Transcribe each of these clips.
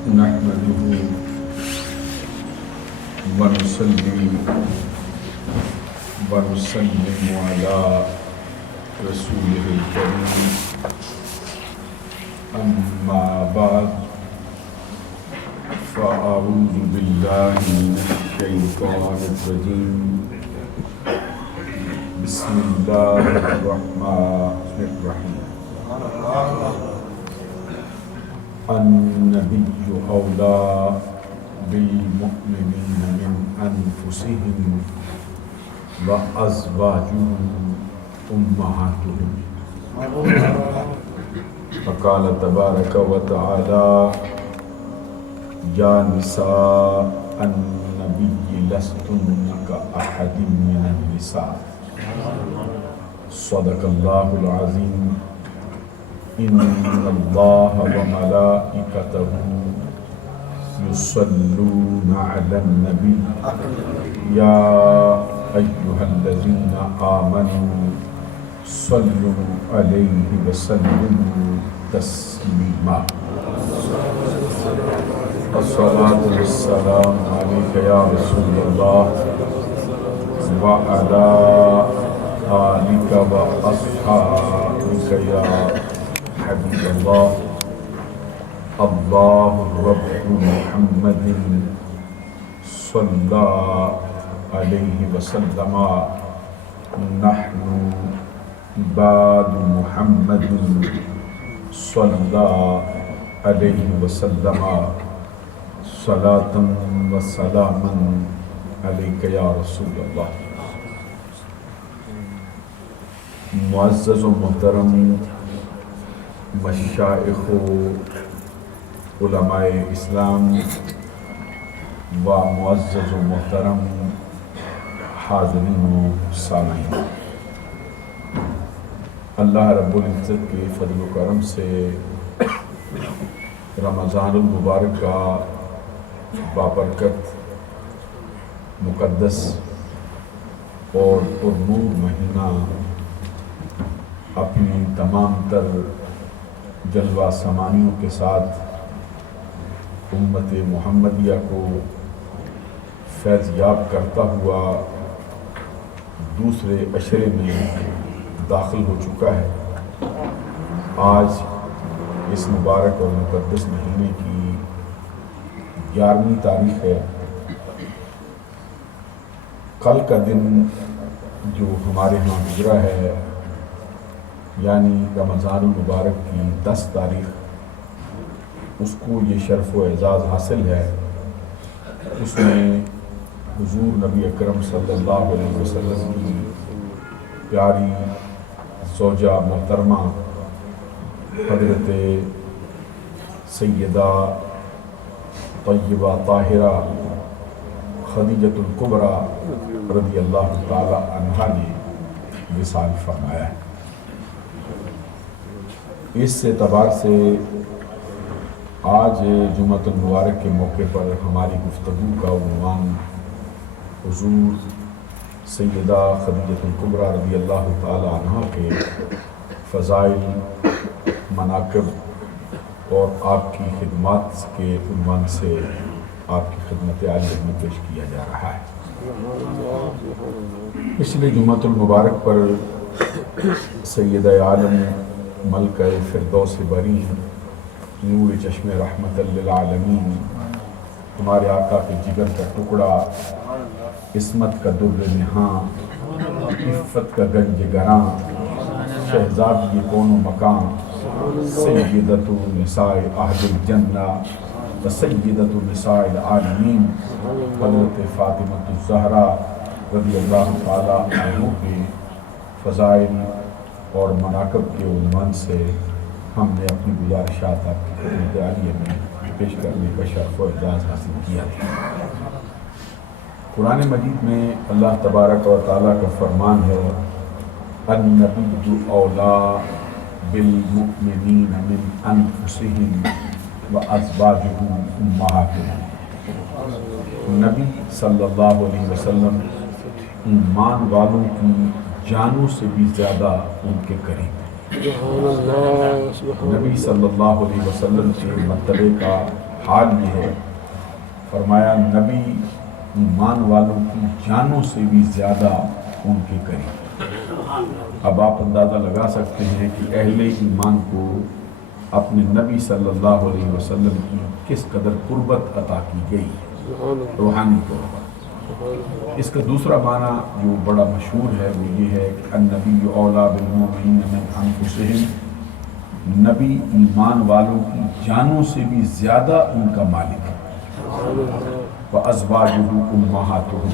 نحمده ونصلي ونسلم على رسوله الكريم أما بعد فأعوذ بالله من الشيطان الرجيم بسم الله الرحمن الرحيم النبي أولى بالمؤمنين من أنفسهم وأزواجه أمهاتهم فقال تبارك وتعالى يا نساء النبي لستن كأحد من النساء صدق الله العظيم إن الله وملائكته يصلون على النبي يا أيها الذين آمنوا صلوا عليه وسلموا تسليما الصلاة والسلام عليك يا رسول الله وعلى آلك وأصحابك يا حبيب الله الله رب محمد صلى عليه وسلم نحن بعد محمد صلى عليه وسلم صلاة وسلاما عليك يا رسول الله. معزز و محترم مشائخ و علماء اسلام و معزز و محترم حاضرین و سامعین، اللہ رب العزت کے فضل و کرم سے رمضان المبارک کا بابرکت، مقدس اور پرنور مہینہ اپنی تمام تر جلوہ سمانیوں کے ساتھ امت محمدیہ کو فیض یاب کرتا ہوا دوسرے عشرے میں داخل ہو چکا ہے۔ آج اس مبارک اور مقدس مہینے کی 11ویں تاریخ ہے۔ کل کا دن جو ہمارے ہاں گزرا ہے، یعنی رمضان المبارک کی 10 تاریخ، اس کو یہ شرف و اعزاز حاصل ہے۔ اس میں حضور نبی اکرم صلی اللہ علیہ وسلم کی پیاری زوجہ محترمہ حضرت سیدہ طیبہ طاہرہ خدیجۃ الکبریٰ رضی اللہ تعالی عنہا نے وصال فرمایا ہے۔ اس اعتبار سے آج جمعۃ المبارک کے موقع پر ہماری گفتگو کا عنوان حضور سیدہ خدیجۃ الکبریٰ رضی اللہ تعالی عنہا کے فضائل، مناقب اور آپ کی خدمات کے عنوان سے آپ کی خدمت عالیہ میں پیش کیا جا رہا ہے۔ پچھلے جمعۃ المبارک پر سیدہ عالم ملکہ فردوس بری، نور چشم رحمت للعالمین، ہمارے آقا کے جگر کا ٹکڑا، عصمت کا در نہاں، عفت کا گنج گراں، شہزادی کون و مکان، سیدۃ نساء اہل الجنہ و سیدۃ نساء العالمین حضرت فاطمۃ الزہرا رضی اللہ تعالی عنہ کے فضائل اور مناقب کے عنوان سے ہم نے اپنی گزارشات آپ کی خدمت عالیہ میں پیش کرنے کا شرف و اعزاز حاصل کیا تھا۔ قرآن مجید میں اللہ تبارک و تعالیٰ کا فرمان ہے، النبی اولیٰ بالمؤمنین من انفسہم وازواجہ امہاتہم۔ نبی صلی اللہ علیہ وسلم ایمان والوں کی جانوں سے بھی زیادہ ان کے قریب ہیں۔ نبی صلی اللہ علیہ وسلم کے مرتبے کا حال یہ ہے، فرمایا نبی ایمان والوں کی جانوں سے بھی زیادہ ان کے قریب۔ اب آپ اندازہ لگا سکتے ہیں کہ اہل ایمان کو اپنے نبی صلی اللہ علیہ وسلم کی کس قدر قربت عطا کی گئی، روحانی طور پر۔ اس کا دوسرا معنی جو بڑا مشہور ہے وہ یہ ہے کہ النبی اولیٰ بالمؤمنین من انفسہم، نبی ایمان والوں کی جانوں سے بھی زیادہ ان کا مالک ہے۔ وَأَزْوَاجُهُ أُمَّهَاتُهُمْ،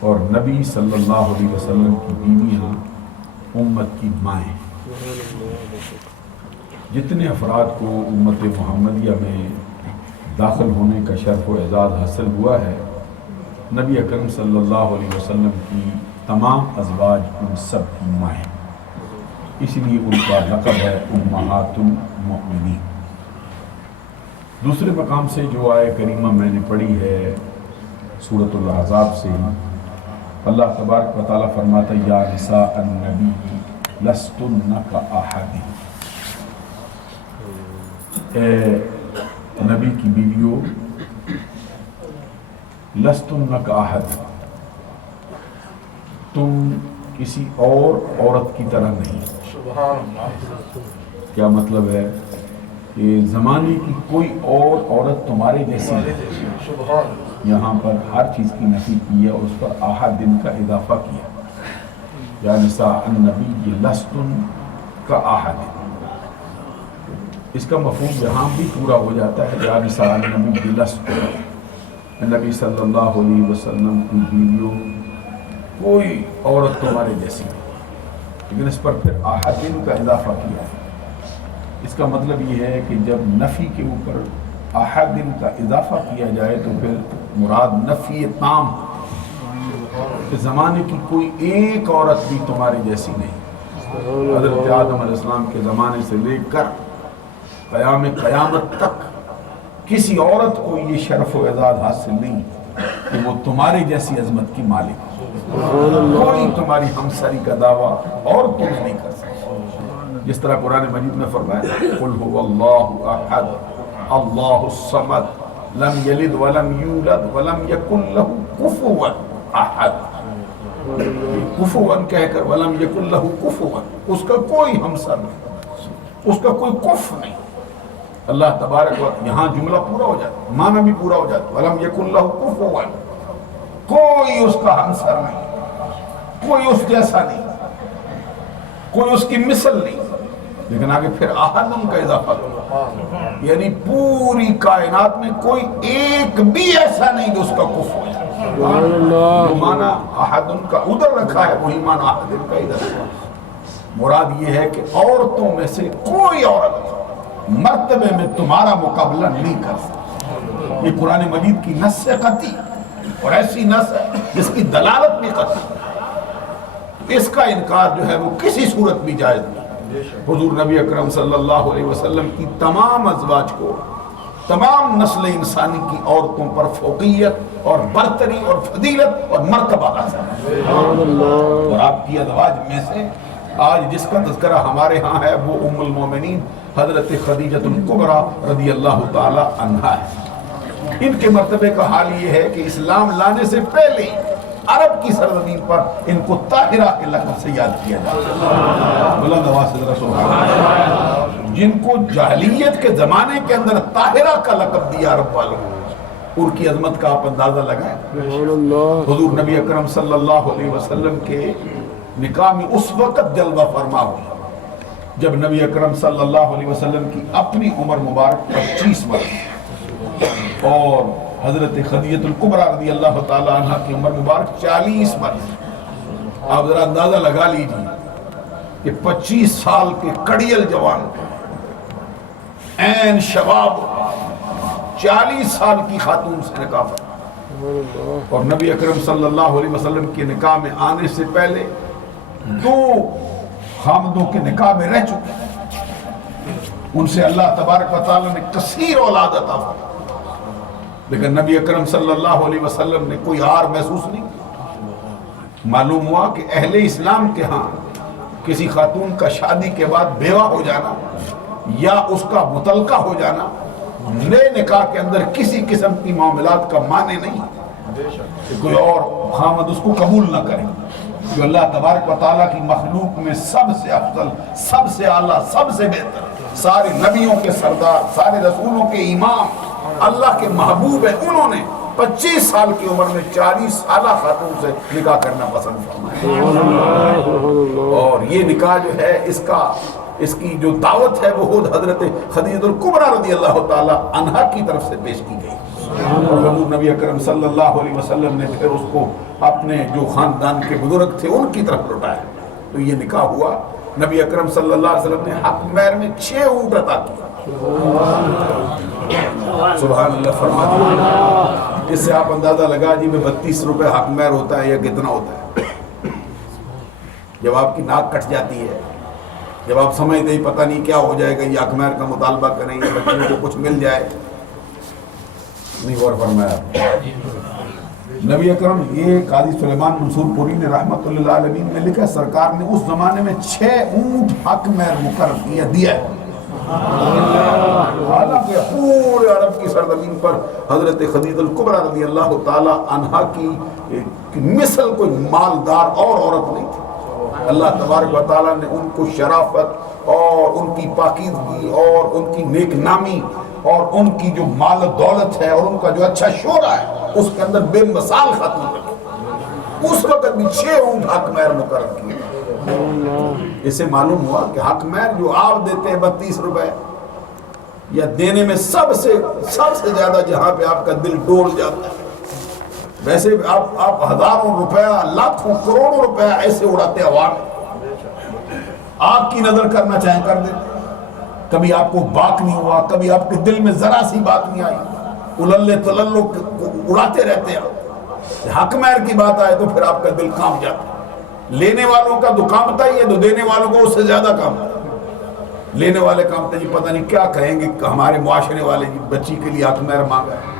اور نبی صلی اللہ علیہ وسلم کی بیویاں امت کی مائیں۔ جتنے افراد کو امت محمدیہ میں داخل ہونے کا شرف و اعزاز حاصل ہوا ہے، نبی اکرم صلی اللہ علیہ وسلم کی تمام ازواج ان سب کی مائیں، اس لیے ان کا لقب ہے امہات المؤمنین۔ دوسرے مقام سے جو آیہ کریمہ میں نے پڑھی ہے سورۃ الاحزاب سے، اللہ تبارک و تعالیٰ فرماتا ہے یا نساء النبی لستن کاحد، اے نبی کی بیویوں لستن کاحد، تم کسی اور عورت کی طرح نہیں۔ کیا مطلب ہے کہ زمانے کی کوئی اور عورت تمہارے جیسی نہیں۔ یہاں پر ہر چیز کی نفی کی ہے اور اس پر احد کا اضافہ کیا، یا نساء النبی لستن کاحد۔ اس کا مفہوم یہاں بھی پورا ہو جاتا ہے، یا نساء النبی لستن، نبی صلی اللہ علیہ وسلم کی بیویوں کوئی عورت تمہارے جیسی نہیں، لیکن اس پر پھر احد کا اضافہ کیا ہے۔ اس کا مطلب یہ ہے کہ جب نفی کے اوپر احد کا اضافہ کیا جائے تو پھر مراد نفی تام، کہ زمانے کی کوئی ایک عورت بھی تمہاری جیسی نہیں۔ حضرت آدم علیہ السلام کے زمانے سے لے کر قیامت تک کسی عورت کو یہ شرف و اعزاز حاصل نہیں کہ وہ تمہاری جیسی عظمت کی مالک، کوئی تمہاری ہمسری کا دعویٰ اور تم نہیں کر سکتے۔ جس طرح قرآن مجید میں فرمایا قل هو اللہ احد اللہ الصمد لم یلد ولم یولد ولم یکن له کفوا احد، کفوا کہہ کر ولم یکن له کفوا، اس کا کوئی ہمسر نہیں، اس کا کوئی کف نہیں۔ اللہ تبارک و یہاں جملہ پورا ہو جاتا، معنی بھی پورا ہو جاتا، ولم یکن له کفوا، کوئی اس کا ہمسر نہیں، کوئی اس جیسا نہیں، کوئی اس کی مثل نہیں۔ لیکن آگے پھر احد کا اضافہ کرو، یعنی پوری کائنات میں کوئی ایک بھی ایسا نہیں جو اس کا کف ہو جائے۔ جو معنی احد کا ادھر رکھا ہے وہی معنی احد کا ادھر رکھا ہے۔ مراد یہ ہے کہ عورتوں میں سے کوئی عورت مرتبے میں تمہارا مقابلہ نہیں کر سکتی۔ یہ قرآن مجید کی نص قطعی اور ایسی نص ہے جس کی دلالت بھی قطعی، اس کا انکار جو ہے وہ کسی صورت بھی جائز نہیں۔ حضور نبی اکرم صلی اللہ علیہ وسلم کی تمام ازواج کو تمام نسل انسانی کی عورتوں پر فوقیت اور برتری اور فضیلت اور مرتبہ حاصل ہے۔ اور آپ کی ازواج میں سے آج جس کا تذکرہ ہمارے ہاں ہے وہ ام المومنین حضرت خدیجۃ الکبریٰ رضی اللہ تعالی عنہا ہے۔ ان کے مرتبے کا حال یہ ہے کہ اسلام لانے سے پہلے عرب کی سرزمین پر ان کو طاہرہ کے لقب سے یاد کیا جاتا ہے۔ بلند آواز سے ذرا سبحان اللہ۔ جن کو جاہلیت کے زمانے کے اندر طاہرہ کا لقب دیا عرب والوں، ان کی عظمت کا آپ اندازہ لگائیں۔ حضور نبی اکرم صلی اللہ علیہ وسلم کے نکاح میں اس وقت جلوہ فرما ہوئی جب نبی اکرم صلی اللہ علیہ وسلم کی اپنی عمر مبارک 25 برس اور حضرت خدیجۃ الکبریٰ رضی اللہ تعالی عنہ کی عمر مبارک 40 برس۔ آپ ذرا اندازہ لگا لیجیے کہ 25 سال کے کڑیل جوان عین شباب 40 سال کی خاتون سے نکاح فرما، اور نبی اکرم صلی اللہ علیہ وسلم کے نکاح میں آنے سے پہلے 2 خامدوں کے نکاح میں رہ چکے، ان سے اللہ تبارک و تعالی نے کثیر اولاد عطا فرمائی، لیکن نبی اکرم صلی اللہ علیہ وسلم نے کوئی عار محسوس نہیں کیا۔ معلوم ہوا کہ اہل اسلام کے ہاں کسی خاتون کا شادی کے بعد بیوہ ہو جانا یا اس کا مطلقہ ہو جانا نئے نکاح کے اندر کسی قسم کی معاملات کا معنی نہیں کہ کوئی اور خامد اس کو قبول نہ کرے. جو اللہ تبارک و تعالیٰ کی مخلوق میں سب سے افضل، سب سے اعلیٰ، سب سے بہتر، سارے نبیوں کے سردار، سارے رسولوں کے امام، اللہ کے محبوب ہیں، انہوں نے 25 سال کی عمر میں 40 سالہ خاتون سے نکاح کرنا پسند فرمایا. اور یہ نکاح جو ہے اس کی جو دعوت ہے وہ خود حضرت خدیجہ الکبریٰ رضی اللہ تعالی عنہا کی طرف سے پیش کی گئی. اور حضور نبی اکرم صلی اللہ علیہ وسلم نے پھر اس کو اپنے جو خاندان کے بزرگ تھے ان کی طرف لوٹایا. تو یہ نکاح ہوا. نبی اکرم صلی اللہ علیہ وسلم نے حق مہر میں 6 اونٹ عطا کیا. سبحان اللہ فرما دیا. اس سے آپ اندازہ لگا جی میں 32 روپے حق مہر ہوتا ہے یا کتنا ہوتا ہے. جب آپ کی ناک کٹ جاتی ہے، جب آپ سمجھتے ہی پتہ نہیں کیا ہو جائے گا، یہ حق مہر کا مطالبہ کریں یا بچوں کو کچھ مل جائے، نہیں غور فرمایا. نبی اکرم، یہ قاضی سلیمان منصور پوری نے رحمت اللہ علیہ میں لکھا سرکار نے اس زمانے میں 6 اونٹ حق مہر مقرر دیا ہے. حالانکہ پورے عرب کی سرزمین پر حضرت خدیجہ الکبریٰ رضی اللہ تعالی عنہا کی مثل کوئی مالدار اور عورت نہیں تھی. اللہ تبارک و تعالیٰ نے ان کو شرافت اور ان کی پاکیزگی اور ان کی نیک نامی اور ان کی جو مال و دولت ہے اور ان کا جو اچھا شعرہ ہے اس کے اندر بے مثال خاتون رکھی. اس وقت بھی 6 اونٹ حق مہر مقرر کیے. اس سے معلوم ہوا کہ حق مہر جو آپ دیتے ہیں 32 روپے یا دینے میں سب سے زیادہ جہاں پہ آپ کا دل ڈول جاتا ہے، ویسے آپ ہزاروں روپیہ، لاکھوں کروڑوں روپیہ ایسے اڑاتے عوام. آپ کی نظر کرنا چاہیں کر دیتے، کبھی آپ کو باک نہیں ہوا، کبھی آپ کے دل میں ذرا سی بات نہیں آئی، اللے تللو اڑاتے رہتے ہیں. حق مہر کی بات آئے تو پھر آپ کا دل کانپ جاتا ہے. لینے والوں کا تو کانپتا ہی ہے، تو دینے والوں کو اس سے زیادہ کانپتا ہے. لینے والے کانپتے جی پتہ نہیں کیا کہیں گے ہمارے معاشرے والے، جی بچی کے لیے حق مہر مانگا ہے.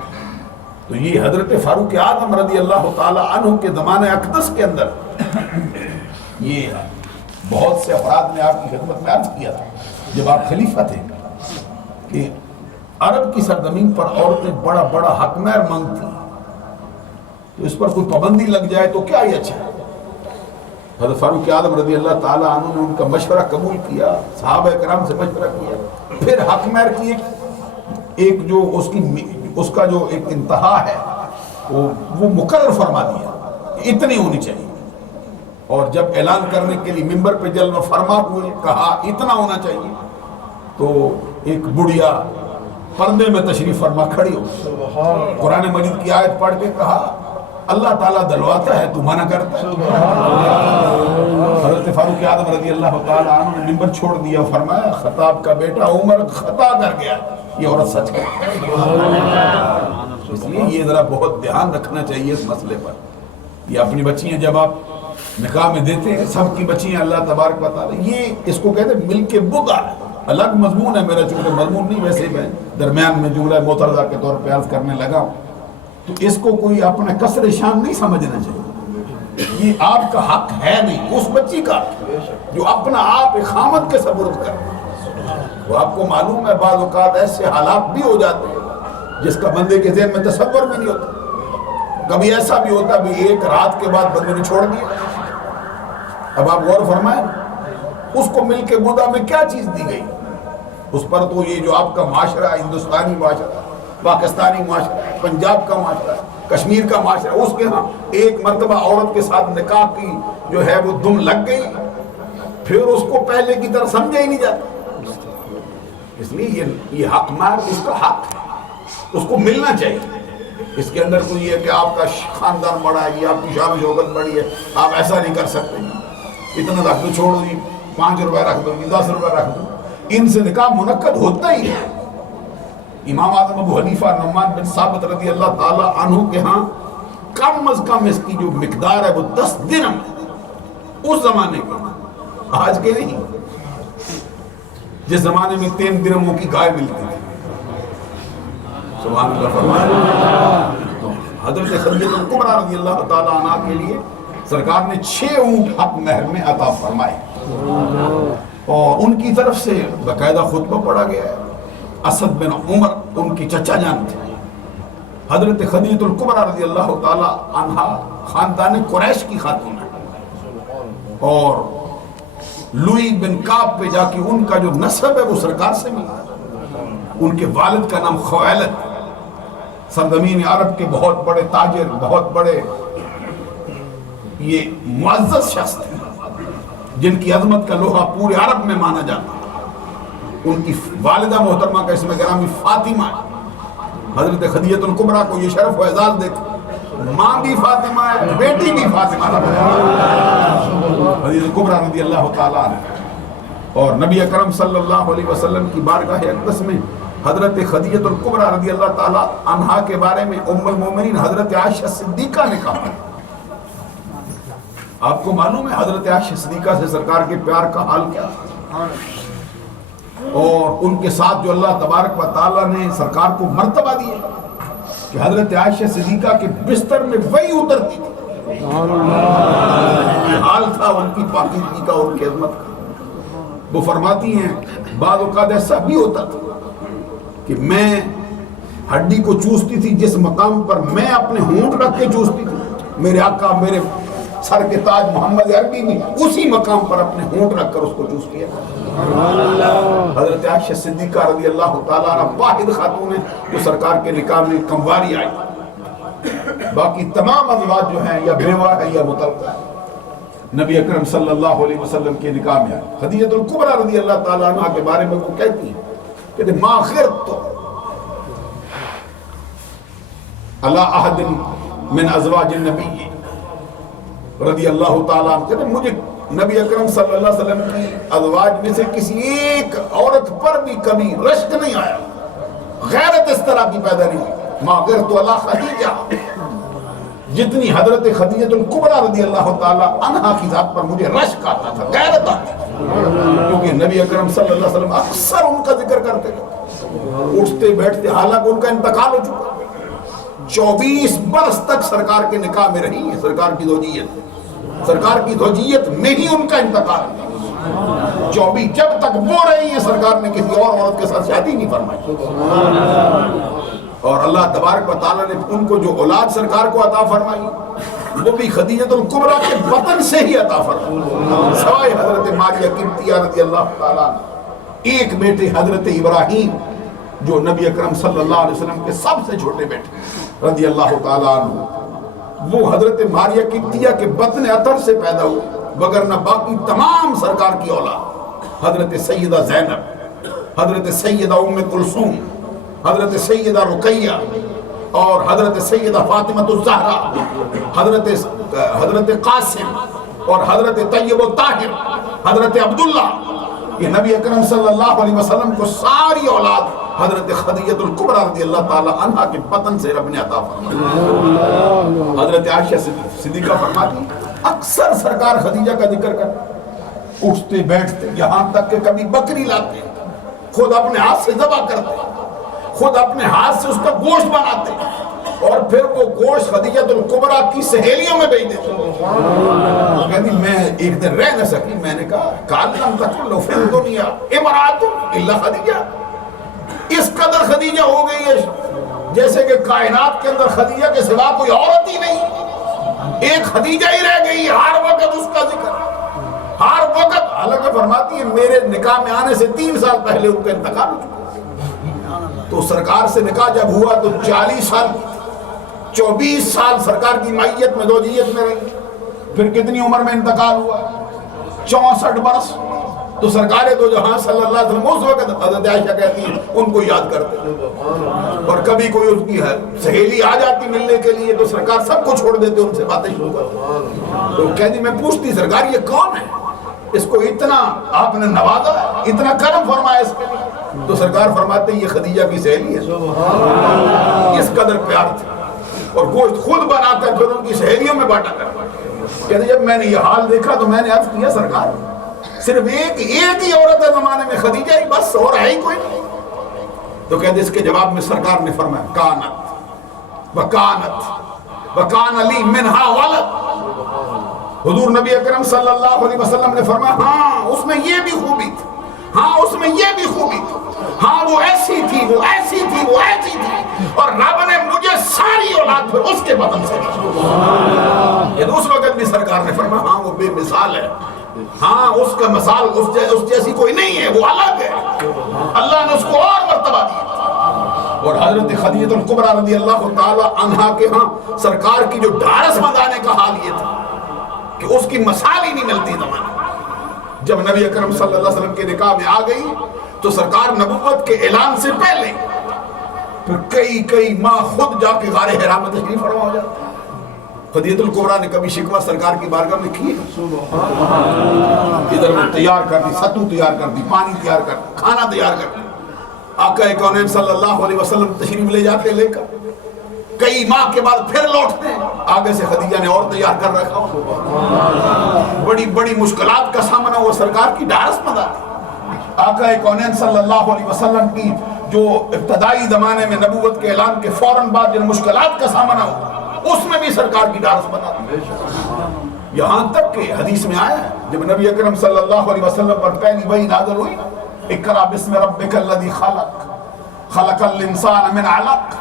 تو یہ حضرت فاروق اعظم رضی اللہ تعالی عنہ کے زمانے اقدس کے اندر یہ بہت سے افراد نے آپ کی خدمت میں عرض کیا تھا جب آپ خلیفہ تھے کہ عرب کی سرزمین پر عورتیں بڑا بڑا حق مہر مانگتی ہیں، تو اس پر کوئی پابندی لگ جائے تو کیا ہی اچھا ہے. حضرت فاروق اعظم رضی اللہ تعالی عنہ نے ان کا مشورہ قبول کیا، صحابہ کرام سے مشورہ کیا، پھر حق مہر کی ایک جو اس کا جو ایک انتہا ہے وہ مقرر فرما دیا، اتنی ہونی چاہیے. اور جب اعلان کرنے کے لیے ممبر پہ جلوہ فرما ہوئے کہا اتنا ہونا چاہیے، تو ایک بڑھیا پردے میں تشریف فرما کھڑی ہو، قرآن مجید کی آیت پڑھ کے کہا اللہ تعالیٰ دلواتا ہے تو منع کرتا ہے. حضرت فاروق اعظم رضی اللہ تعالیٰ عنہ نے ممبر چھوڑ دیا، فرمایا خطاب کا بیٹا عمر خطا کر گیا، یہ عورت سچ کر. اس لیے یہ ذرا بہت دھیان رکھنا چاہیے اس مسئلے پر. یہ اپنی بچیاں جب آپ نکاح میں دیتے ہیں، سب کی بچیاں اللہ تبارک و تعالی، یہ اس کو کہتے ہیں مل کے بغا ہے. الگ مضمون ہے میرا، چونکہ مضمون نہیں، ویسے میں درمیان میں جملہ معترضہ کے طور پہ عرض کرنے لگا ہوں، تو اس کو کوئی اپنا کسر شان نہیں سمجھنا چاہیے. یہ آپ کا حق ہے نہیں، اس بچی کا جو اپنا آپ خامد کے سپرد کر. وہ آپ کو معلوم ہے بعض اوقات ایسے حالات بھی ہو جاتے ہیں جس کا بندے کے ذہن میں تصور میں نہیں ہوتا. کبھی ایسا بھی ہوتا بھی ایک رات کے بعد بندے نے چھوڑ دیا. اب آپ غور فرمائیں اس کو مل کے مدعا میں کیا چیز دی گئی. اس پر تو یہ جو آپ کا معاشرہ، ہندوستانی معاشرہ، پاکستانی معاشرہ، پنجاب کا معاشرہ، کشمیر کا معاشرہ، اس کے ہاں ایک مرتبہ عورت کے ساتھ نکاح کی جو ہے وہ دم لگ گئی، پھر اس کو پہلے کی طرح سمجھا ہی نہیں جاتا. اس لیے یہ حق مہر اس کا حق ہے، اس کو ملنا چاہیے. اس کے اندر کوئی یہ کہ آپ کا خاندان بڑا ہے، یہ آپ کی شان و شوکت بڑی ہے، آپ ایسا نہیں کر سکتے، اتنا رکھ دو، چھوڑو جی 5 روپے رکھ دو، 10 روپے رکھ دو. ان سے نکاح منعقد ہوتا ہی ہے. امام اعظم ابو حنیفہ نعمان بن ثابت رضی اللہ تعالی عنہ کے ہاں کم از کم اس کی جو مقدار ہے وہ 10 درہم ہے. اس زمانے کے، آج کے نہیں، جس زمانے میں 3 درہموں کی گائے ملتی تھی. سبحان اللہ فرمائے. حضرت خدیجہ الکبریٰ رضی اللہ تعالی عنہ کے لیے سرکار نے 6 اونٹ حق مہر میں عطا فرمائے. اور ان کی طرف سے باقاعدہ خطبہ پڑھا گیا ہے. اسد بن عمر ان کی چچا جان تھے. حضرت خدیجہ الکبریٰ رضی اللہ تعالی عنہا خاندان قریش کی خاتون ہے. اور لوئی بن کعب پہ جا کے ان کا جو نسب ہے وہ سرکار سے ملا. ان کے والد کا نام خویلد سرزمین عرب کے بہت بڑے تاجر، بہت بڑے یہ معزز شخص تھے جن کی عظمت کا لوہا پورے عرب میں مانا جاتا. ان کی والدہ محترمہ کا اسم گرامی فاطمہ ہے. حضرت خدیجہ الکبریٰ کو یہ شرف و اعزاز دیکھو، ماں بھی فاطمہ ہے، بیٹی بھی فاطمہ ہے. خدیجہ الکبریٰ رضی اللہ تعالیٰ عنہ. اور نبی اکرم صلی اللہ علیہ وسلم کی بارگاہ اقدس میں حضرت خدیجہ الکبریٰ رضی اللہ تعالیٰ عنہا کے بارے میں ام المومنین حضرت عائشہ صدیقہ نے کہا. آپ کو معلوم ہے حضرت عائشہ صدیقہ سے سرکار کے پیار کا حال کیا تھا، اور ان کے ساتھ جو اللہ تبارک و تعالیٰ نے سرکار کو مرتبہ دی ہے کہ حضرت عائشہ صدیقہ کے بستر میں وہی اترتی تھی. یہ حال تھا ان کی پاکیزگی کا، ان کی عظمت کا. وہ فرماتی ہیں بعض اوقات ایسا بھی ہوتا تھا کہ میں ہڈی کو چوستی تھی جس مقام پر میں اپنے ہونٹ رکھ کے چوستی تھی، میرے آقا میرے سر کے تاج محمد عربی بھی اسی مقام پر اپنے ہونٹ رکھ کر اس کو چوس لیا. حضرت عائشہ صدیقہ رضی اللہ تعالیٰ عنہ واحد خاتون ہیں جو سرکار کے نکاح میں کمواری آئی. باقی تمام ازواج جو ہیں یا بیوہ ہے یا مطلقہ ہے نبی اکرم صلی اللہ علیہ وسلم کے نکاح میں آئی. خدیجہ الکبریٰ رضی اللہ تعالیٰ عنہ کے بارے میں وہ کہتی ہیں کہ ما خرت علی احد من ازواج النبی رضی اللہ تعالیٰ عنہ. کہتے مجھے نبی اکرم صلی اللہ علیہ وسلم کی ازواج میں سے کسی ایک عورت پر بھی کبھی رشک نہیں آیا، غیرت اس طرح کی پیدا نہیں ہوئی. ما غرت علی خدیجہ، جتنی حضرت خدیجہ الکبریٰ رضی اللہ تعالیٰ عنہا کی ذات پر مجھے رشک آتا تھا، غیرت آتی تھی. کیونکہ نبی اکرم صلی اللہ علیہ وسلم اکثر ان کا ذکر کرتے تھے اٹھتے بیٹھتے، حالانکہ ان کا انتقال ہو چکا. 24 برس تک سرکار کے نکاح میں رہی ہے. سرکار کی زوجیت میں ہی ان کا انتقال. 24 جب تک وہ رہی ہیں سرکار نے کسی اور عورت کے ساتھ شادی نہیں فرمائی. اور اللہ تبارک و تعالیٰ نے ان کو جو اولاد سرکار کو عطا فرمائی وہ بھی خدیجہ الکبریٰ کے بطن سے ہی عطا فرمائی، سوائے حضرت ماریہ قبطیہ رضی اللہ تعالیٰ عنہ. ایک بیٹے حضرت ابراہیم جو نبی اکرم صلی اللہ علیہ وسلم کے سب سے چھوٹے بیٹے رضی اللہ تعالیٰ عنہ، وہ حضرت ماریہ قبطیہ کے بطن اطہر سے پیدا ہوئے. وگرنہ باقی تمام سرکار کی اولاد حضرت سیدہ زینب، حضرت سیدہ ام کلثوم، حضرت سیدہ رقیہ اور حضرت سیدہ فاطمہ الزہرا، حضرت قاسم اور حضرت طیب الطاہر، حضرت عبداللہ، یہ نبی اکرم صلی اللہ علیہ وسلم کو ساری اولاد حضرت خدیجہ الکبریٰ رضی اللہ تعالی عنہا کے بطن سے رب نے عطا فرمائی. حضرت عائشہ صدیقہ فرماتی اکثر سرکار خدیجہ کا ذکر کرتے، اٹھتے بیٹھتے، یہاں تک کہ کبھی بکری لاتے، خود اپنے ہاتھ سے ذبح کرتے، خود اپنے ہاتھ سے اس کا گوشت بناتے، اور پھر وہ گوشت خدیجہ الکبریٰ کی سہیلیوں میں بھیج دیتے. وہ کہتی میں ایک دن رہ نہ سکی، میں نے کہا قال لم تکن لو فی الدنیا امرأۃ الا خدیجہ. اس قدر خدیجہ ہو گئی ہے جیسے کہ کائنات کے اندر خدیجہ کے سوا کوئی عورت ہی نہیں، ایک خدیجہ ہی رہ گئی، ہر وقت اس کا ذکر، ہر وقت. حالانکہ فرماتی ہے میرے نکاح میں آنے سے 3 سال پہلے ان کا انتقال ہو چکا. تو سرکار سے نکاح جب ہوا تو 40 سال 24 سال سرکار کی مائیت میں زوجیت میں رہی. پھر کتنی عمر میں انتقال ہوا؟ 64 برس. تو سرکار دو جہاں صلی اللہ علیہ وسلم اس وقت حضرت عائشہ کہتی ہیں ان کو یاد کرتے، اور کبھی کوئی اس کی ہے سہیلی آ جاتی ملنے کے لیے تو سرکار سب کو چھوڑ دیتے، ان سے باتیں شروع کرتے. تو کہتی میں پوچھتی سرکار یہ کون ہے، اس کو اتنا آپ نے نوازا، اتنا کرم فرمایا اس کے لیے. تو سرکار فرماتے ہیں یہ خدیجہ کی سہیلی ہے. اس قدر پیار تھا، اور گوشت خود بنا کر پھر ان کی سہیلیوں میں بانٹا کر. کہتے جب میں نے یہ حال دیکھا تو میں نے عرض کیا سرکار صرف ایک ہی عورت ہے زمانے میں خدیجہ ہی، بس اور ہے ہی کوئی نہیں. تو کہتے اس کے جواب میں سرکار نے فرمایا کانت وکانت وکان لی منہا ولد. حضور نبی اکرم صلی اللہ علیہ وسلم نے فرمایا ہاں اس میں یہ بھی خوبی تھی، ہاں اس میں یہ بھی خوبی تھی، ہاں وہ ایسی تھی، وہ ایسی تھی، وہ ایسی تھی، اور رب نے مجھے ساری اولاد پھر اس کے بدن سے دی۔ یہ اس وقت بھی سرکار نے فرمایا ہاں وہ بے مثال ہے، ہاں اس کا مثال اس جیسی کوئی نہیں ہے، وہ الگ ہے، اللہ نے اس کو اور مرتبہ دیا۔ اور حضرت خدیجہ الکبریٰ رضی اللہ تعالی عنہا کے ہاں سرکار کی جو ڈھارس مند آنے کا حال یہ تھا کہ اس کی مثال ہی نہیں ملتی زمانے۔ جب نبی اکرم صلی اللہ علیہ وسلم کے نکاح میں آ گئی تو سرکار نبوت کے اعلان سے پہلے پھر کئی ماہ خود جا کے غار حرا میں تشریف فرما ہو جاتا۔ خدیجہ الکبریٰ نے کبھی شکوہ سرکار کی بارگاہ میں کی؟ ادھر وہ تیار کرتی، ستو تیار کرتی، پانی تیار کرتی، کھانا تیار کرتی، آقا کونین صلی اللہ علیہ وسلم تشریف لے جاتے لے کر، کئی ماہ کے بعد پھر لوٹتے ہیں، آگے سے خدیجہ نے اور تیار کر رکھا، بڑی بڑی مشکلات کا سامنا ہوا، سرکار کی ڈھارس مند آتی۔ آقا کونین صلی اللہ علیہ وسلم کی جو ابتدائی زمانے میں نبوت کے اعلان کے فوراً بعد جن مشکلات کا سامنا ہوا اس میں بھی سرکار کی ڈھارس مند آتی۔ یہاں تک کہ حدیث میں آیا ہے جب نبی اکرم صلی اللہ علیہ وسلم پر پہلی وحی نازل ہوئی، اقرأ بسم ربک الذی خلق، خلق الانسان من علق،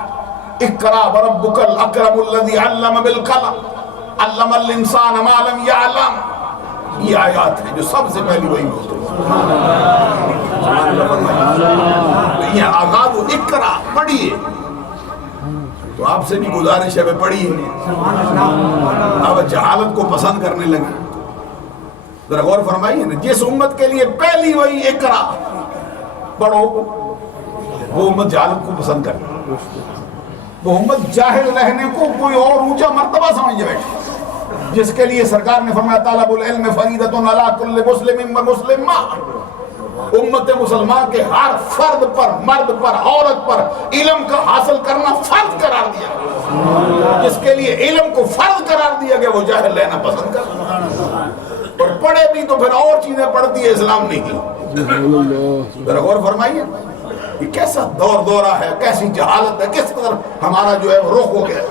اقرأ وربک الاکرم الذی علم بالقلم، علم الانسان ما لم یعلم۔ یہ آیات ہیں جو سب سے پہلی وحی ہوتی ہے۔ یہ آغاز و اقرأ پڑھیے، تو آپ سے بھی گزارش ہے پڑھیے، اب جہالت کو پسند کرنے لگے۔ ذرا غور فرمائیے نا، جس امت کے لیے پہلی وحی اقرأ پڑھو وہ امت جہالت کو پسند کرے، وہ امت جاہل رہنے کو کوئی اور اونچا مرتبہ سمجھ بیٹھے، جس کے لیے سرکار نے فرمایا طالب العلم فریضۃ علی کل مسلم و مسلمہ، امت مسلمان کے ہر فرد پر، مرد پر، عورت پر علم کا حاصل کرنا فرض قرار دیا، جس کے لیے علم کو فرض قرار دیا گیا وہ جاہل رہنا پسند کرتا، اور پڑھے بھی تو پھر اور چیزیں پڑھتی ہے، اسلام نہیں۔ ذرا غور فرمائیے یہ کیسا دورہ ہے، کیسی جہالت ہے، کس قدر ہمارا جو ہے رخ ہو گیا۔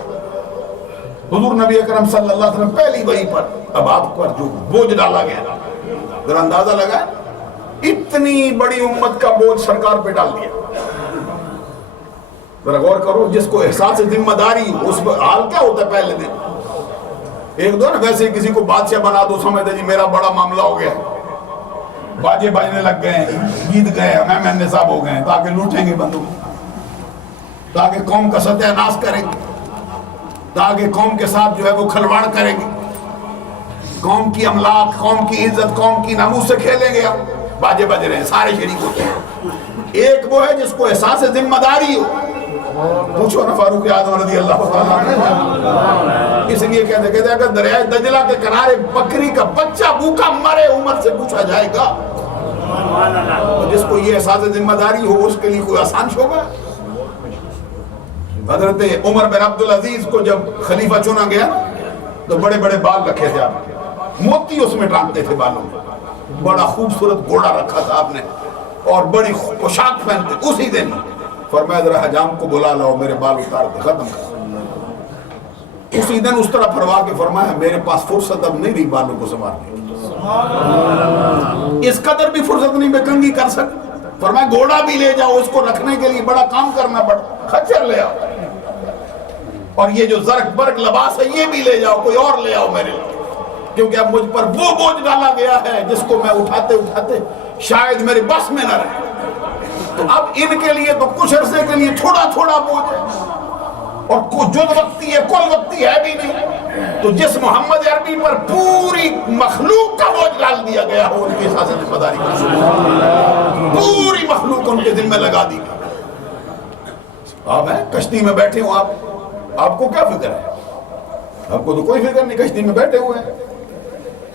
حضور نبی اکرم صلی اللہ علیہ وسلم پہلی وحی پر اب آپ پر جو بوجھ ڈالا گیا، ذرا اندازہ لگا اتنی بڑی امت کا بوجھ سرکار پہ ڈال دیا۔ ذرا غور کرو، جس کو احساس ذمہ داری اس پر حال کیا ہوتا ہے پہلے دن، ایک دو نا ویسے کسی کو بادشاہ بنا دو، سمجھتے جی میرا بڑا معاملہ ہو گیا، باجے بجنے لگ گئے، گیت گئے، میں نصاب ہو گئے، تاکہ لوٹیں گے بندوق، تاکہ قوم کا ستیہ ناش کریں گے، تاکہ قوم کے ساتھ جو ہے وہ کھلواڑ کریں گے، قوم کی املاک، قوم کی عزت، قوم کی ناموس سے کھیلیں گے، باجے بج رہے ہیں، سارے شریک ہوتے ہیں۔ ایک وہ ہے جس کو احساس ذمہ داری ہو، پوچھو نا فاروق اعظم رضی اللہ تعالیٰ عنہ، اس لیے کہتے اگر دریائے دجلہ کے کنارے بکری کا بچہ بھوکا مرے عمر سے پوچھا جائے گا، جس کو یہ احساس ذمہ داری ہو اس کے لیے کوئی آسان شعبہ۔ حضرت عمر بن عبدالعزیز کو جب خلیفہ چنا گیا تو بڑے بڑے بال رکھے تھے آپ نے، موتی اس میں ٹانکتے تھے بالوں میں، بڑا خوبصورت گھوڑا رکھا تھا آپ نے اور بڑی پوشاک پہنتے۔ اسی دن فرمایا ذرا حجام کو بلا لاؤ، میرے بال اتار دے، ختم کر۔ اسی دن اس طرح پروا کے فرمایا میرے پاس فرصت اب نہیں رہی بالوں کو سنبھالنے، اس قدر بھی فرصت نہیں میں کنگھی کر سکتا۔ فرمایا گھوڑا بھی لے جاؤ، اس کو رکھنے کے لیے بڑا کام کرنا پڑا، خچر لے آؤ، اور یہ جو زرق برق لباس ہے یہ بھی لے جاؤ، کوئی اور لے آؤ میرے لیے، کیونکہ اب مجھ پر وہ بوجھ ڈالا گیا ہے جس کو میں اٹھاتے اٹھاتے شاید میرے بس میں نہ رہے۔ تو اب ان کے لیے تو کچھ عرصے کے لیے تھوڑا تھوڑا بوجھ ہے، اور کچھ جد وقتی ہے، کل وقتی ہے بھی نہیں۔ تو جس محمد عربی پر پوری مخلوق کا بوجھ ڈال دیا گیا ہو، ان کی سازش ذمہ داری کا پوری مخلوق ان کے ذمہ لگا دی گئی۔ آپ ہیں کشتی میں بیٹھے ہوں، آپ کو کیا فکر ہے؟ آپ کو تو کوئی فکر نہیں، کشتی میں بیٹھے ہوئے ہیں۔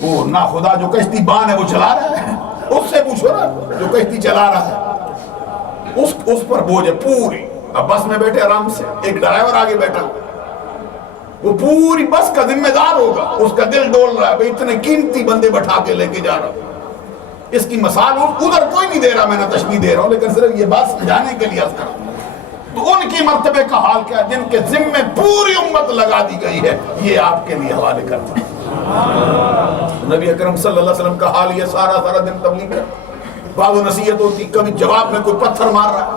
وہ نا خدا جو کشتی بان ہے وہ چلا رہا ہے، اس سے پوچھو نا جو کشتی چلا رہا ہے، اس پر بوجھ ہے پوری۔ اب بس میں بیٹھے آرام سے، ایک ڈرائیور آگے بیٹھا ہوا، وہ پوری بس کا ذمہ دار ہوگا، اس کا دل ڈول رہا ہے بھئی اتنے قیمتی بندے بٹھا کے لے کے جا رہا ہوں۔ اس کی مثال ادھر کوئی نہیں دے رہا، میں نہ تشبیہ دے رہا ہوں، لیکن صرف یہ بات سمجھانے کے لیے عرض کر رہا ہوں۔ تو ان کی مرتبے کا حال کیا، جن کے ذمے پوری امت لگا دی گئی ہے، یہ آپ کے لیے حوالے کرتا ہوں۔ نبی اکرم صلی اللہ علیہ وسلم کا حال یہ سارا دن تبلیغ کر، بعض نصیحت ہوتی، کبھی جواب میں کوئی پتھر مار رہا ہے،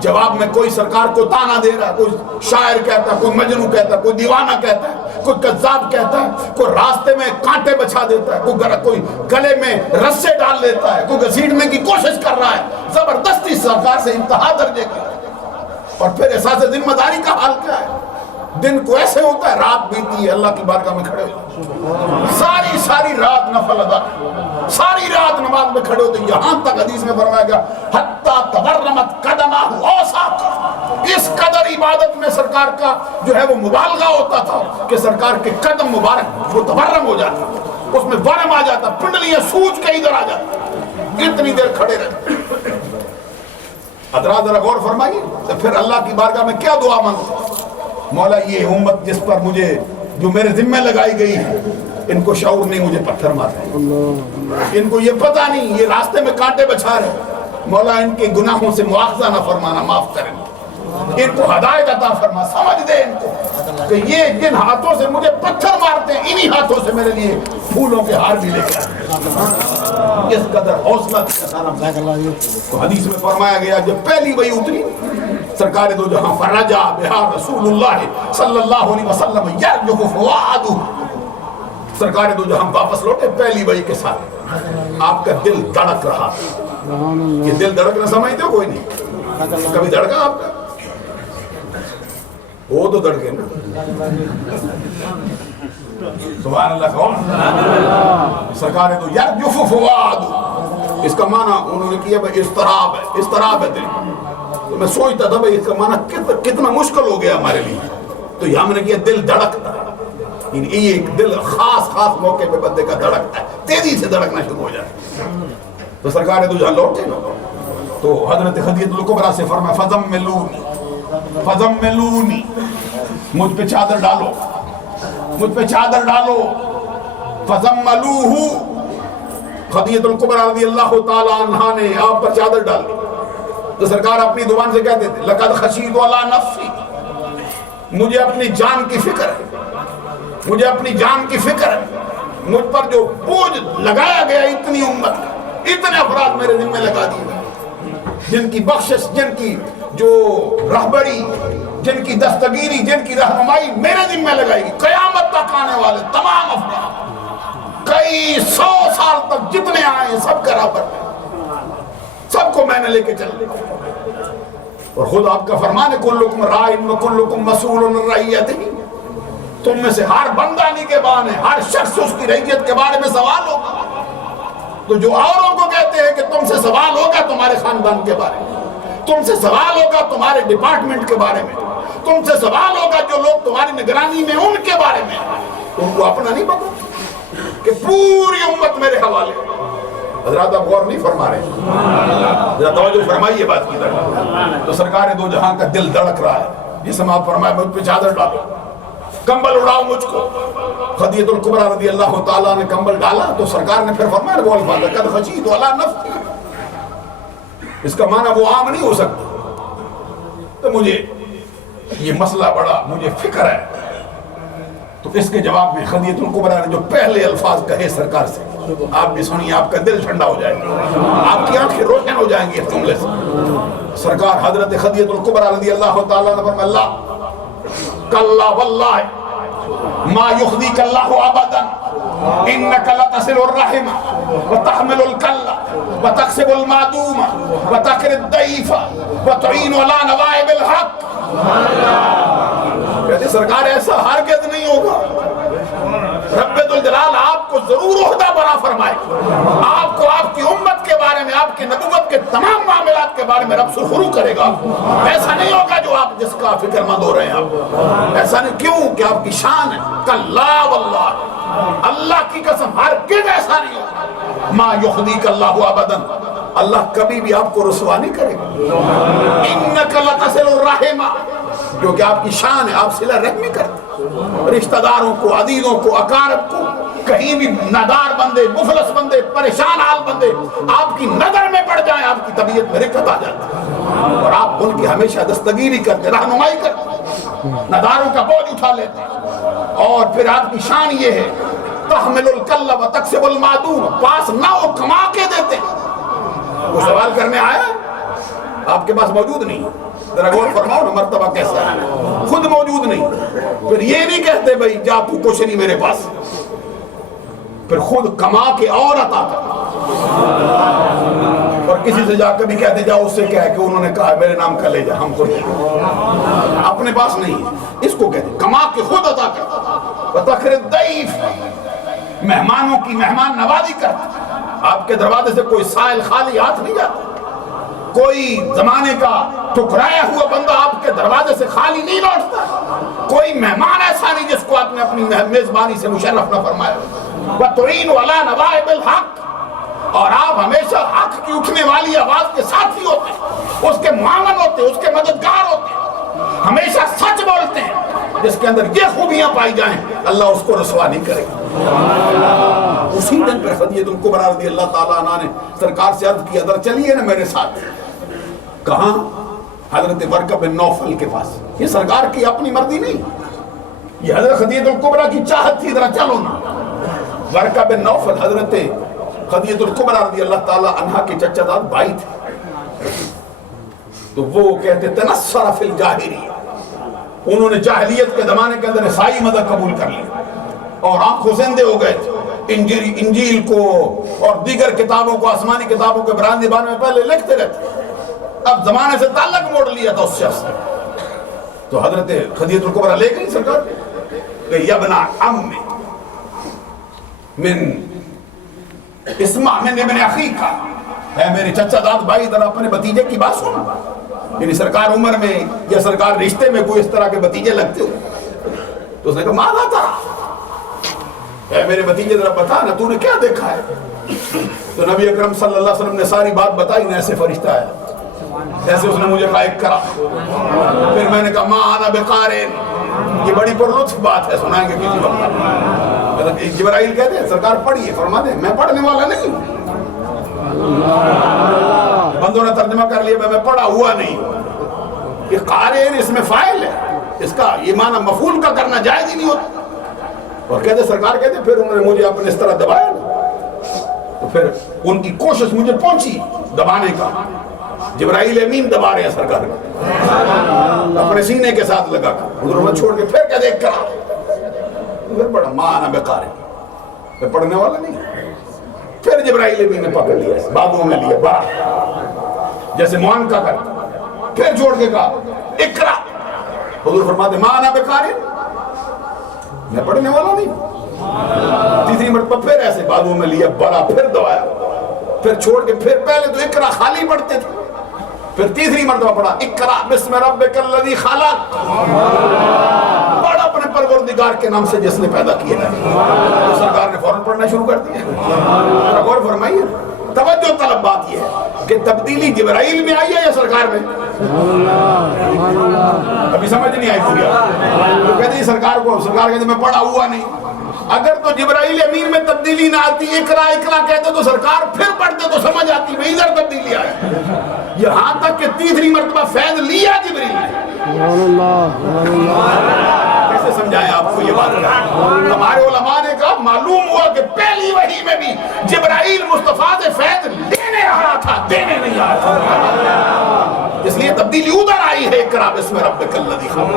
جواب میں کوئی سرکار کو تانا دے رہا ہے، کوئی شاعر کہتا ہے، کوئی مجنون کہتا ہے، کوئی دیوانہ کہتا ہے، کوئی کذاب کہتا ہے، کوئی راستے میں کانٹے بچھا دیتا ہے، کوئی گلے میں رسے ڈال لیتا ہے، کوئی گھسیٹنے کی کوشش کر رہا ہے، زبردستی سرکار سے انتہا درجے کی۔ اور پھر احساس ذمہ داری کا حال کیا ہے؟ دن کو ایسے ہوتا ہے، رات بیتی ہے اللہ کی بارگاہ میں کھڑے ہو، ساری رات نفل ادا، ساری رات نماز میں کھڑے ہوتے، یہاں تک حدیث میں فرمایا گیا حتی تورمت قدمہ اوساق، اس قدر عبادت میں سرکار کا جو ہے وہ مبالغہ ہوتا تھا کہ سرکار کے قدم مبارک وہ تورم ہو جاتا، اس میں ورم آ جاتا، پنڈلیاں سوج کے ادھر آ جاتا، اتنی دیر کھڑے رہتے۔ حضرات ذرا غور فرمائیے، تو پھر اللہ کی بارگاہ میں کیا دعا مانگتا؟ مولا یہ امت جس پر مجھے جو میرے ذمہ لگائی گئی ہے، ان کو شعور نہیں مجھے پتھر مار رہے، ان کو یہ پتہ نہیں یہ راستے میں کانٹے بچھا رہے، مولا ان کے گناہوں سے مواخذہ نہ فرمانا، معاف کریں، ان کو ہدایت عطا فرما، سمجھ دے ان کو کہ یہ جن ہاتھوں سے مجھے پتھر مارتے ہیں انہی ہاتھوں سے میرے لیے پھولوں کے ہار بھی لے کے آتے، اس قدر حوصلہ تو حدیث میں فرمایا گیا جب پہلی وحی اتری سرکار دو جہاں فرجا بہا رسول اللہ صلی اللہ علیہ وسلم یرجف فؤادہ، سرکار دو جہاں واپس لوٹے پہلی وحی کے ساتھ، آپ کا دل دھڑک رہا، یہ دل دھڑکنا سمجھتے ہو کوئی نہیں؟ کبھی دھڑکا آپ کا؟ وہ تو دھڑکے نا، سبحان اللہ کون؟ سرکار دو یرجف فؤادہ، اس کا معنی انہوں نے کیا اضطراب ہے دل، تو میں سوچتا تھا بھئی اس کا معنی کتنا مشکل ہو گیا ہمارے لیے، تو یہ ہم نے کیا دل دھڑکتا ہے، یہ ایک دل خاص موقع پہ بندے کا دھڑکتا ہے، تیزی سے دھڑکنا شروع ہو جاتا ہے۔ تو سرکار دو جہاں لوٹے تو حضرت خدیجہ الکبریٰ سے فرمایا فضملونی، مجھ پہ چادر ڈالو، مجھ پہ چادر ڈالو، فضملوہ، خدیجہ الکبریٰ رضی اللہ تعالیٰ عنہ نے آپ پر چادر ڈال دی، تو سرکار اپنی زبان سے کہتے تھے لقد خشیت علی نفسی، مجھے اپنی جان کی فکر ہے، مجھے اپنی جان کی فکر ہے، مجھ پر جو بوجھ لگایا گیا اتنی امت، اتنے افراد میرے ذمہ لگا دیے، جن کی بخشش، جن کی جو رہبری، جن کی دستگیری، جن کی رہنمائی میرے ذمہ لگائی گی، قیامت تک آنے والے تمام افراد، کئی 100 سال تک جتنے آئے ہیں سب کا رہبر ہے، سب کو میں نے لے کے چل لیا۔ اور خود آپ کا فرمان ہے کلکم رائن و کلکم مسئول عن رعیتہ، تم میں سے ہر بندہ نگہبان ہے، ہر شخص اس کی رعیت کے بارے میں سوال ہوگا، تو جو اوروں کو کہتے ہیں کہ تم سے سوال ہوگا تمہارے خاندان کے بارے میں، تم سے سوال ہوگا تمہارے ڈپارٹمنٹ کے بارے میں، تم سے سوال ہوگا جو لوگ تمہاری نگرانی میں ان کے بارے میں، تم کو اپنا نہیں پتا کہ پوری امت میرے حوالے۔ حضرات آپ غور نہیں فرما رہے، ذرا توجہ فرمائیے بات کی طرف۔ تو سرکار دو جہاں کا دل دھڑک رہا ہے، جس میں آپ فرمائے مجھ پہ چادر ڈالو، کمبل اڑاؤ مجھ کو۔ خدیجہ الکبریٰ رضی اللہ تعالیٰ نے کمبل ڈالا تو سرکار نے پھر فرمایا وہ الفاظ لقد خشیت علی نفسی، اس کا معنی وہ عام نہیں ہو سکتا، تو مجھے یہ مسئلہ بڑا مجھے فکر ہے۔ تو اس کے جواب میں خدیجہ الکبریٰ نے جو پہلے الفاظ کہے سرکار سے، آپ بھی سنیے، آپ کا دل ٹھنڈا ہو جائے گا، آپ کی آنکھیں روشن ہو جائیں گی اس جملے سے۔ سرکار حضرت خدیجہ الکبریٰ رضی اللہ تعالیٰ نے فرمایا اللہ کلا واللہ ما یخزیک اللہ ابدا انک لتصل الرحم وتحمل الکل وتکسب المعدوم وتقری الضیف وتعین علی نوائب الحق۔ کہتے سرکار ایسا ہرگز نہیں ہوگا، رب ذوالجلال آپ کو ضرور عہدہ برا فرمائے، آپ کو آپ کی امت کے بارے میں، آپ کی نبوت کے تمام معاملات کے بارے میں رب سرخرو کرے گا۔ ایسا نہیں ہوگا جو آپ جس کا فکر مند ہو رہے ہیں آپ، ایسا نہیں، کیوں کہ آپ کی شان ہے۔ کلا واللہ، اللہ کی قسم ہرگز ایسا نہیں ہوگا، ما یخزیک اللہ ابدا، اللہ کبھی بھی آپ کو رسوا نہیں کرے گا۔ انک لتصل الرحم، کیونکہ آپ کی شان ہے، آپ صلہ رحمی کرتے، رشتہ داروں کو، عزیزوں کو، اقارب کو، کہیں بھی نادار بندے، مفلس بندے، پریشان حال بندے آپ کی نظر میں پڑ جائیں، آپ کی طبیعت میں رقت آ جاتی ہے، اور آپ ان کی ہمیشہ دستگیری کرتے، رہنمائی کرتے، ناداروں کا بوجھ اٹھا لیتے، اور پھر آپ کی شان یہ ہے تحمل الکل و تکسب المعدوم، پاس نہ ہو کما کے دیتے. وہ سوال کرنے آیا آپ کے پاس موجود نہیں، ذرا غور فرماؤ نا مرتبہ کیسا ہے، خود موجود نہیں، پھر یہ نہیں کہتے بھائی جا تو کچھ نہیں میرے پاس، پھر خود کما کے اور عطا کر. اور کسی سے جا کے بھی کہتے جاؤ اس سے کہہ کہ انہوں نے کہا میرے نام کا لے جا، ہم کو نہیں، اپنے پاس نہیں. اس کو کہتے کما کے خود عطا کر. وتخر الضیف، مہمانوں کی مہمان نوازی کرتا. آپ کے دروازے سے کوئی سائل خالی ہاتھ نہیں جاتا. کوئی زمانے کا ٹھکرایا ہوا بندہ آپ کے دروازے سے خالی نہیں لوٹتا. کوئی مہمان ایسا نہیں جس کو آپ نے اپنی میزبانی سے مشرف نہ فرمایا. وَتُعِينُ عَلَى نَوَائِبِ الْحَقِّ، اور آپ ہمیشہ حق کی اٹھنے والی آواز کے ساتھی ہوتے ہیں، اس کے معاون ہوتے ہیں، اس کے مددگار ہوتے ہیں، ہمیشہ سچ بولتے ہیں. جس کے اندر یہ خوبیاں پائی جائیں اللہ اس کو رسوا نہیں کرے گا. اسی دن پر خدیجہ الکبریٰ رضی اللہ تعالیٰ عنہ نے سرکار سے عرض کی ادھر چلیے نا میرے ساتھ. کہاں؟ حضرت ورقہ بن نوفل کے پاس. یہ سرکار کی اپنی مرضی نہیں، یہ حضرت خدیجہ الکبریٰ کی چاہت تھی ذرا چلو نا. ورقہ بن نوفل حضرت خدیجہ الکبریٰ رضی اللہ تعالیٰ عنہ کے چچا داد بھائی تھے. تو وہ کہتے تنصر فی الجاہلیہ، انہوں نے جاہلیت کے زمانے کے اندر عیسائی مذہب قبول کر لیا اور آنکھوں زندے ہو گئے تھے. انجیل کو اور دیگر کتابوں کو، آسمانی کتابوں کے بران دیبان میں پہلے لکھتے رہتے. اب زمانے سے تعلق موڑ لیا تھا اس شخص نے. تو حضرت خدیجہ الکبریٰ لے گئی سرکار کہ یبنا عم من اسمع من ابن اخیکا، ہے میرے چچا داد بھائی ذرا اپنے بھتیجے کی بات سن. یعنی سرکار عمر میں یا سرکار رشتے میں کوئی اس طرح کے بھتیجے لگتے ہو. تو اس نے کہا ماذا تھا، اے میرے بھتیجے ذرا بتا نا تو نے کیا دیکھا ہے. تو نبی اکرم صلی اللہ علیہ وسلم نے ساری بات بتائی نا. ایسے فرشتہ ہے، ایسے اس نے مجھے قائب کرا. پھر میں نے کہا ما انا بقارئ، یہ بڑی پر لطف بات ہے، سنائیں گے کسی وقت. جبرائیل کہتے ہیں سرکار پڑھیے، فرما دیں میں پڑھنے والا نہیں ہوں. بندوں نے ترجمہ کر لیا میں پڑھا ہوا نہیں. یہ قارئ اس میں فاعل ہے، اس کا یہ معنی مفعول کا کرنا جائز ہی نہیں ہوتا. اور کہتے سرکار کہتے پھر انہوں نے مجھے اپنے اس طرح دبایا تو پھر ان کی کوشش مجھے پہنچی دبانے کا. جبرائیل امین دبا رہے ہیں سرکار کو اپنے سینے کے ساتھ لگا کر. حضور نے چھوڑ کے پھر کیا دیکھ کر پھر پڑھا ما انا بقارئ، میں پڑھنے والا نہیں. پھر جبرائیل امین نے پکڑ لیا، بازوں میں لیا بڑا جیسے معانقہ کر. پھر چھوڑ کے کہا اقرا. حضور فرماتے ما انا بقارئ، میں پڑھنے والا نہیں. تیسری مرتبہ پھر ایسے بازوں میں لیا بڑا، پھر دبایا، پھر چھوڑ کے پھر پہلے تو اقرا خالی پڑھتے تھے، پھر تیسری مرتبہ پڑھا اقرا بسم ربک الذی خلق، پڑھ اپنے پروردگار کے نام سے جس نے پیدا کیا ہے. تو سرکار نے فوراً پڑھنا شروع کر دیا. غور فرمائیے، توجہ طلب بات یہ ہے کہ تبدیلی جبرائیل میں آئی ہے یا سرکار میں؟ ابھی سمجھ نہیں آئی پوری. تو کہتے ہیں سرکار کو، سرکار کہتے میں پڑھا ہوا نہیں. اگر تو جبرائیل امین میں تبدیلی نہ آتی، اقرا اقرا کہتے تو سرکار پھر پڑھتے تو سمجھ آتی میں ادھر تبدیلی آئی. یہاں تک کہ تیسری مرتبہ فیض لیا جبرائیل نے. کیسے سمجھائیں آپ کو یہ بات؟ ہمارے علماء نے کہا معلوم ہوا کہ پہلی وحی میں بھی جبرائیل مصطفیٰ سے فیض لینے آ رہا تھا، دینے نہیں آ رہا تھا. اس لیے تبدیلی ادھر آئی ہے اقرا بسم ربک الذی خلق.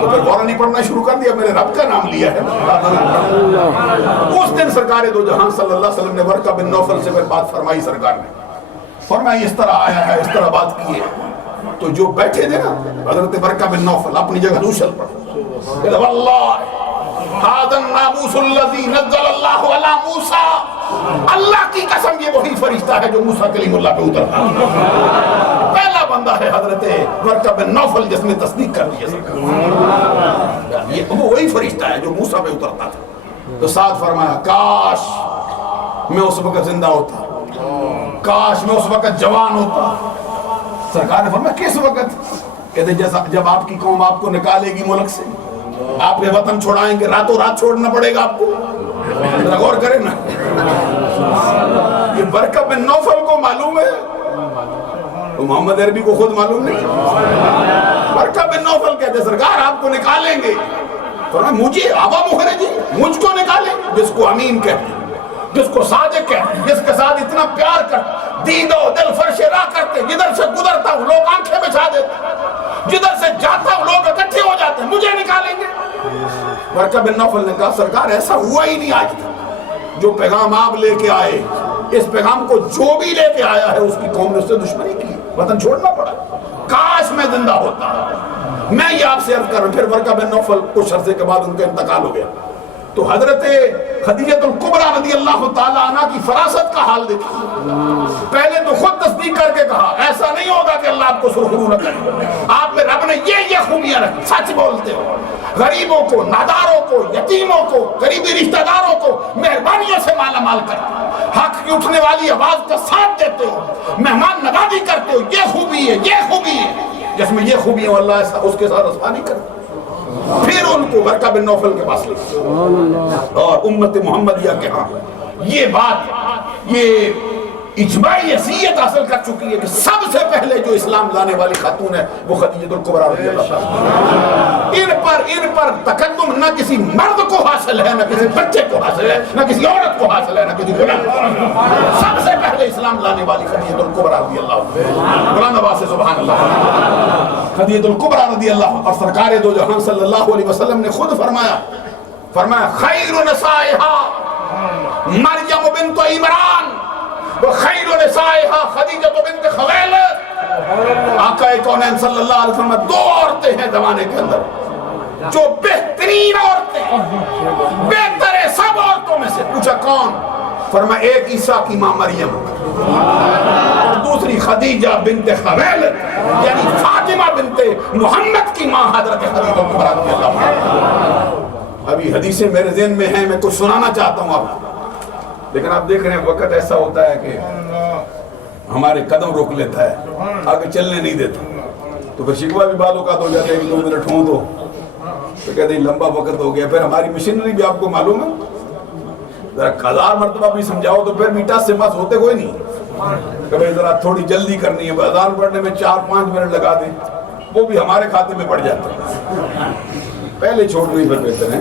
تو پھر فوراً نہیں پڑھنا شروع کر دیا، میرے رب کا نام لیا ہے. اس دن سرکار دو جہاں صلی اللہ علیہ وسلم نے ورقہ بن نوفل سے پھر بات فرمائی. سرکار نے فرمائی اس طرح آیا ہے، اس طرح بات کی ہے. تو جو بیٹھے تھے نا حضرت ورقہ بن نوفل اپنی جگہ دوسل پڑھ کہ واللہ ھذا الناموس الذی نزل اللہ علی موسیٰ، اللہ کی قسم یہ وہی فرشتہ ہے جو موسیٰ کلیم اللہ پہ اترا. پہلا بندہ ہے حضرت ورقہ بن نوفل جس نے تصدیق کر دی ہے. یہ وہ وہی فرشتہ ہے جو موسیٰ پہ اترتا تھا. تو ساتھ فرمایا کاش میں اس وقت زندہ ہوتا، کاش میں اس وقت جوان ہوتا. سرکار نے فرمایا کس وقت؟ کہتے جب آپ کی قوم آپ کو نکالے گی ملک سے، آپ یہ وطن چھوڑائیں گے، راتوں رات چھوڑنا پڑے گا آپ کو. غور کریں نا، یہ ورقہ بن نوفل کو معلوم ہے، تو محمد عربی کو خود معلوم نہیں. ورقہ بن نوفل کہتے سرکار آپ کو نکالیں گے، فرمایا مجھے آبا مخرجی مجھ کو نکالے جس کو امین کہتے ہیں، جس کو صادق کہتے ہیں، جس کے ساتھ اتنا پیار کرتے، دید و دل فرش راہ کرتے، جدھر سے گزرتا ہوں لوگ آنکھیں بچھا دیتے، جدھر سے جاتا ہوں لوگ اکٹھے ہو جاتے ہیں، مجھے نکالیں گے؟ ورقہ بن نوفل نے کہا سرکار ایسا ہوا ہی نہیں آج تک، جو پیغام آپ لے کے آئے اس پیغام کو جو بھی لے کے آیا ہے اس کی قوم نے اس سے دشمنی کی، وطن چھوڑنا پڑا، کاش میں زندہ ہوتا۔ میں یہ آپ سے عرض کر رہا ہوں۔ پھر ورقہ بن نوفل کچھ عرصے کے بعد ان کا انتقال ہو گیا تو حضرت خدیجہ الکبریٰ رضی اللہ تعالیٰ عنہ کی فراست کا حال دیکھا، پہلے تو خود تصدیق کر کے کہا ایسا نہیں ہوگا کہ اللہ آپ کو سرخرو نہ کرے، آپ میں رب نے یہ خوبیاں رکھی، سچ بولتے ہو، غریبوں کو، ناداروں کو، یتیموں کو، قریبی رشتہ داروں کو مہربانیوں سے مالا مال کرتے، حق کی اٹھنے والی آواز کا ساتھ دیتے ہو، مہمان نوازی کرتے ہو، یہ خوبی ہے، یہ خوبی ہے، جس میں یہ خوبی ہے اللہ ایسا اس کے ساتھ رسوا نہیں کرتا۔ پھر ان کو ورقہ بن نوفل کے پاس لے اور امت محمدیہ کے ہاں یہ بات، یہ اجماعی حیثیت حاصل کر چکی ہے کہ سب سے پہلے جو اسلام لانے والی خاتون ہے وہ خدیجہ الکبریٰ رضی اللہ عنہا۔ ان پر تقدم نہ کسی مرد کو حاصل ہے، نہ کسی بچے کو حاصل ہے، نہ کسی عورت کو حاصل ہے، نہ کسی غلام کو حاصل ہے۔ سب سے پہلے اسلام لانے والی خدیجہ الکبریٰ رضی اللہ عنہا۔ قرآن نواز سے سبحان اللہ۔ خدیجہ الکبریٰ رضی اللہ عنہا اور سرکار دو جہان صلی اللہ علیہ وسلم نے خود فرمایا خیر نسائہا مریم بنت عمران وخیر نسائہا خدیجہ بنت خویلد۔ آقا کونین صلی اللہ علیہ وسلم دو عورتیں ہیں زمانے کے اندر جو بہترین عورتیں، بہتر ہے سب عورتوں میں سے۔ پوچھا کون؟ فرمایا ایک عیسیٰ کی ماں مریم اور دوسری خدیجہ بنت خویلد یعنی فاطمہ بنت محمد کی ماں حضرت خدیجہ الکبریٰ رضی اللہ عنہا۔ ابھی حدیثیں میرے ذہن میں ہیں، میں کچھ سنانا چاہتا ہوں آپ کو، لیکن آپ دیکھ رہے ہیں وقت ایسا ہوتا ہے کہ ہمارے قدم روک لیتا ہے، آگے چلنے نہیں دیتا، تو پھر شکوہ بھی بعض اوقات ہو جاتے ہیں کہ 2 منٹ ہوں تو کہتے ہیں لمبا وقت ہو گیا۔ پھر ہماری مشینری بھی آپ کو معلوم ہے، ذرا 1000 مرتبہ بھی سمجھاؤ تو پھر میٹا سے بس ہوتے کوئی نہیں، کبھی ذرا تھوڑی جلدی کرنی ہے، اذان پڑھنے میں 4-5 منٹ لگا دیں، وہ بھی ہمارے کھاتے میں پڑ جاتا ہے، پہلے چھوڑ نہیں پھر بہتر ہے۔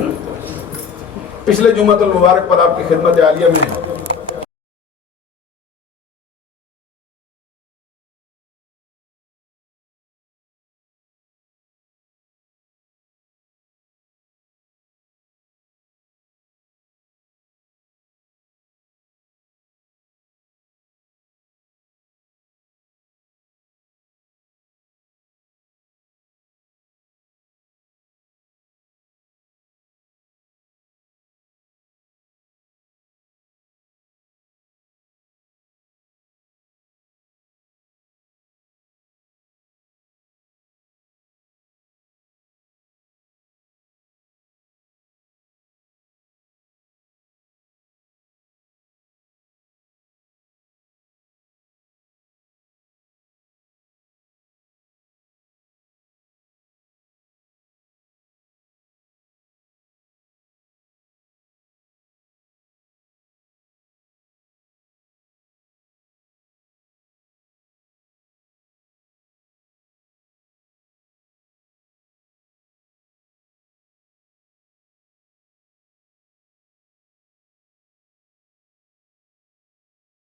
پچھلے جمعۃ المبارک پر آپ کی خدمت عالیہ میں